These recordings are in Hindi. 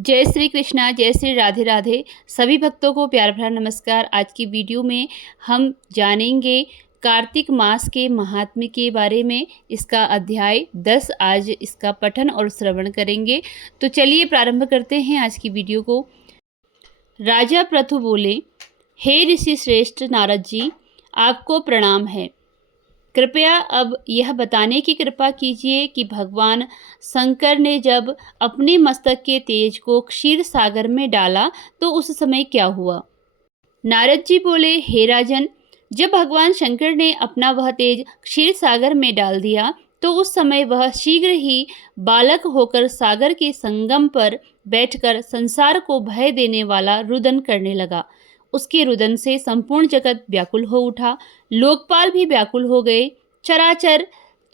जय श्री कृष्णा, जय श्री राधे राधे। सभी भक्तों को प्यार भरा नमस्कार। आज की वीडियो में हम जानेंगे कार्तिक मास के महात्म्य के बारे में। इसका अध्याय 10 आज इसका पठन और श्रवण करेंगे। तो चलिए प्रारंभ करते हैं आज की वीडियो को। राजा पृथु बोले, हे ऋषि श्रेष्ठ नारद जी, आपको प्रणाम है। कृपया अब यह बताने की कृपा कीजिए कि भगवान शंकर ने जब अपने मस्तक के तेज को क्षीर सागर में डाला तो उस समय क्या हुआ। नारद जी बोले, हे राजन, जब भगवान शंकर ने अपना वह तेज क्षीर सागर में डाल दिया तो उस समय वह शीघ्र ही बालक होकर सागर के संगम पर बैठकर संसार को भय देने वाला रुदन करने लगा। उसके रुदन से संपूर्ण जगत व्याकुल हो उठा, लोकपाल भी व्याकुल हो गए, चराचर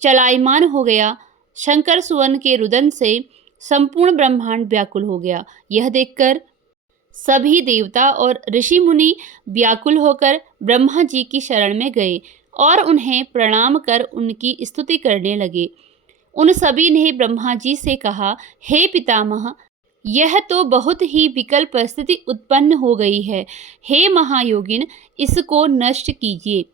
चलायमान हो गया। शंकर सुवन के रुदन से संपूर्ण ब्रह्मांड व्याकुल हो गया। यह देखकर सभी देवता और ऋषि मुनि व्याकुल होकर ब्रह्मा जी की शरण में गए और उन्हें प्रणाम कर उनकी स्तुति करने लगे। उन सभी ने ब्रह्मा जी से कहा, हे पितामह, यह तो बहुत ही विकल परिस्थिति उत्पन्न हो गई है। हे महायोगिन, इसको नष्ट कीजिए।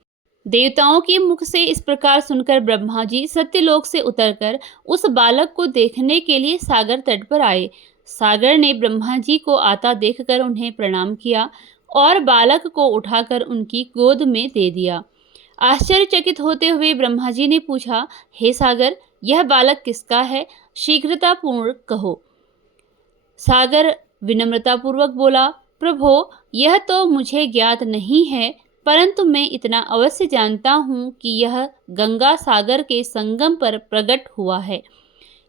देवताओं के मुख से इस प्रकार सुनकर ब्रह्मा जी सत्यलोक से उतरकर उस बालक को देखने के लिए सागर तट पर आए। सागर ने ब्रह्मा जी को आता देखकर उन्हें प्रणाम किया और बालक को उठाकर उनकी गोद में दे दिया। आश्चर्यचकित होते हुए ब्रह्मा जी ने पूछा, हे सागर, यह बालक किसका है? शीघ्रतापूर्ण कहो। सागर विनम्रतापूर्वक बोला, प्रभो, यह तो मुझे ज्ञात नहीं है, परंतु मैं इतना अवश्य जानता हूँ कि यह गंगा सागर के संगम पर प्रकट हुआ है।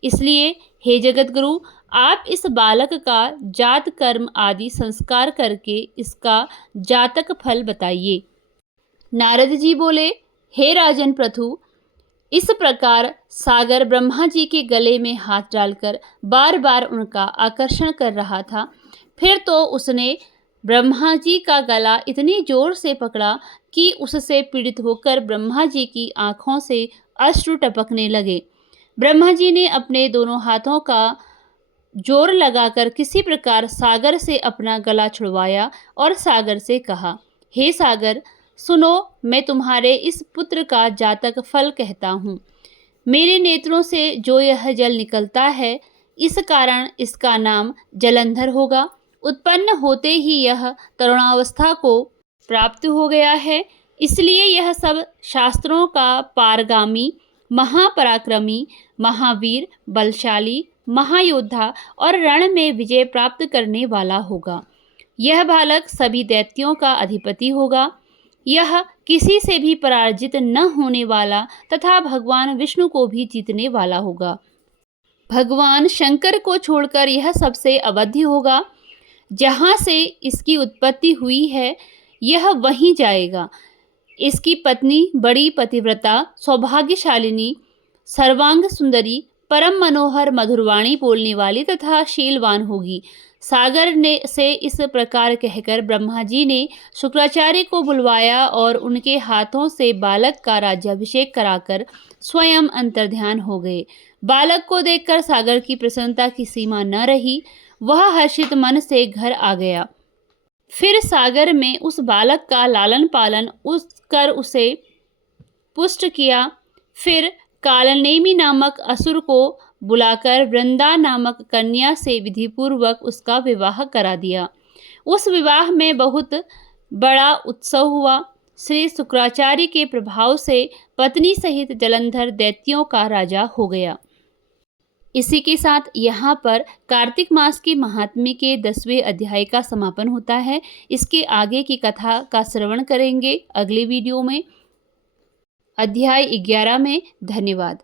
इसलिए हे जगतगुरु, आप इस बालक का जात कर्म आदि संस्कार करके इसका जातक फल बताइए। नारद जी बोले, हे राजन पृथु, इस प्रकार सागर ब्रह्मा जी के गले में हाथ डालकर बार बार उनका आकर्षण कर रहा था। फिर तो उसने ब्रह्मा जी का गला इतनी जोर से पकड़ा कि उससे पीड़ित होकर ब्रह्मा जी की आंखों से अश्रु टपकने लगे। ब्रह्मा जी ने अपने दोनों हाथों का जोर लगाकर किसी प्रकार सागर से अपना गला छुड़वाया और सागर से कहा, हे सागर, सुनो, मैं तुम्हारे इस पुत्र का जातक फल कहता हूँ। मेरे नेत्रों से जो यह जल निकलता है, इस कारण इसका नाम जलंधर होगा। उत्पन्न होते ही यह तरुणावस्था को प्राप्त हो गया है, इसलिए यह सब शास्त्रों का पारगामी, महापराक्रमी, महावीर, बलशाली, महायोद्धा और रण में विजय प्राप्त करने वाला होगा। यह बालक सभी दैत्यों का अधिपति होगा। यह किसी से भी पराजित न होने वाला तथा भगवान विष्णु को भी जीतने वाला होगा। भगवान शंकर को छोड़कर यह सबसे अवध्य होगा। जहाँ से इसकी उत्पत्ति हुई है, यह वहीं जाएगा। इसकी पत्नी बड़ी पतिव्रता, सौभाग्यशालिनी, सर्वांग सुंदरी, परम मनोहर मधुरवाणी बोलने वाली तथा शीलवान होगी। सागर ने से इस प्रकार कहकर ब्रह्मा जी ने शुक्राचार्य को बुलवाया और उनके हाथों से बालक का राज्याभिषेक कराकर स्वयं अंतर्ध्यान हो गए। बालक को देखकर सागर की प्रसन्नता की सीमा न रही। वह हर्षित मन से घर आ गया। फिर सागर में उस बालक का लालन पालन कर उसे पुष्ट किया। फिर कालनेमी नामक असुर को बुलाकर वृंदा नामक कन्या से विधिपूर्वक उसका विवाह करा दिया। उस विवाह में बहुत बड़ा उत्सव हुआ। श्री शुक्राचार्य के प्रभाव से पत्नी सहित जलंधर दैत्यों का राजा हो गया। इसी के साथ यहाँ पर कार्तिक मास के महात्म्य के 10वें अध्याय का समापन होता है। इसके आगे की कथा का श्रवण करेंगे अगले वीडियो में, अध्याय 11 में। धन्यवाद।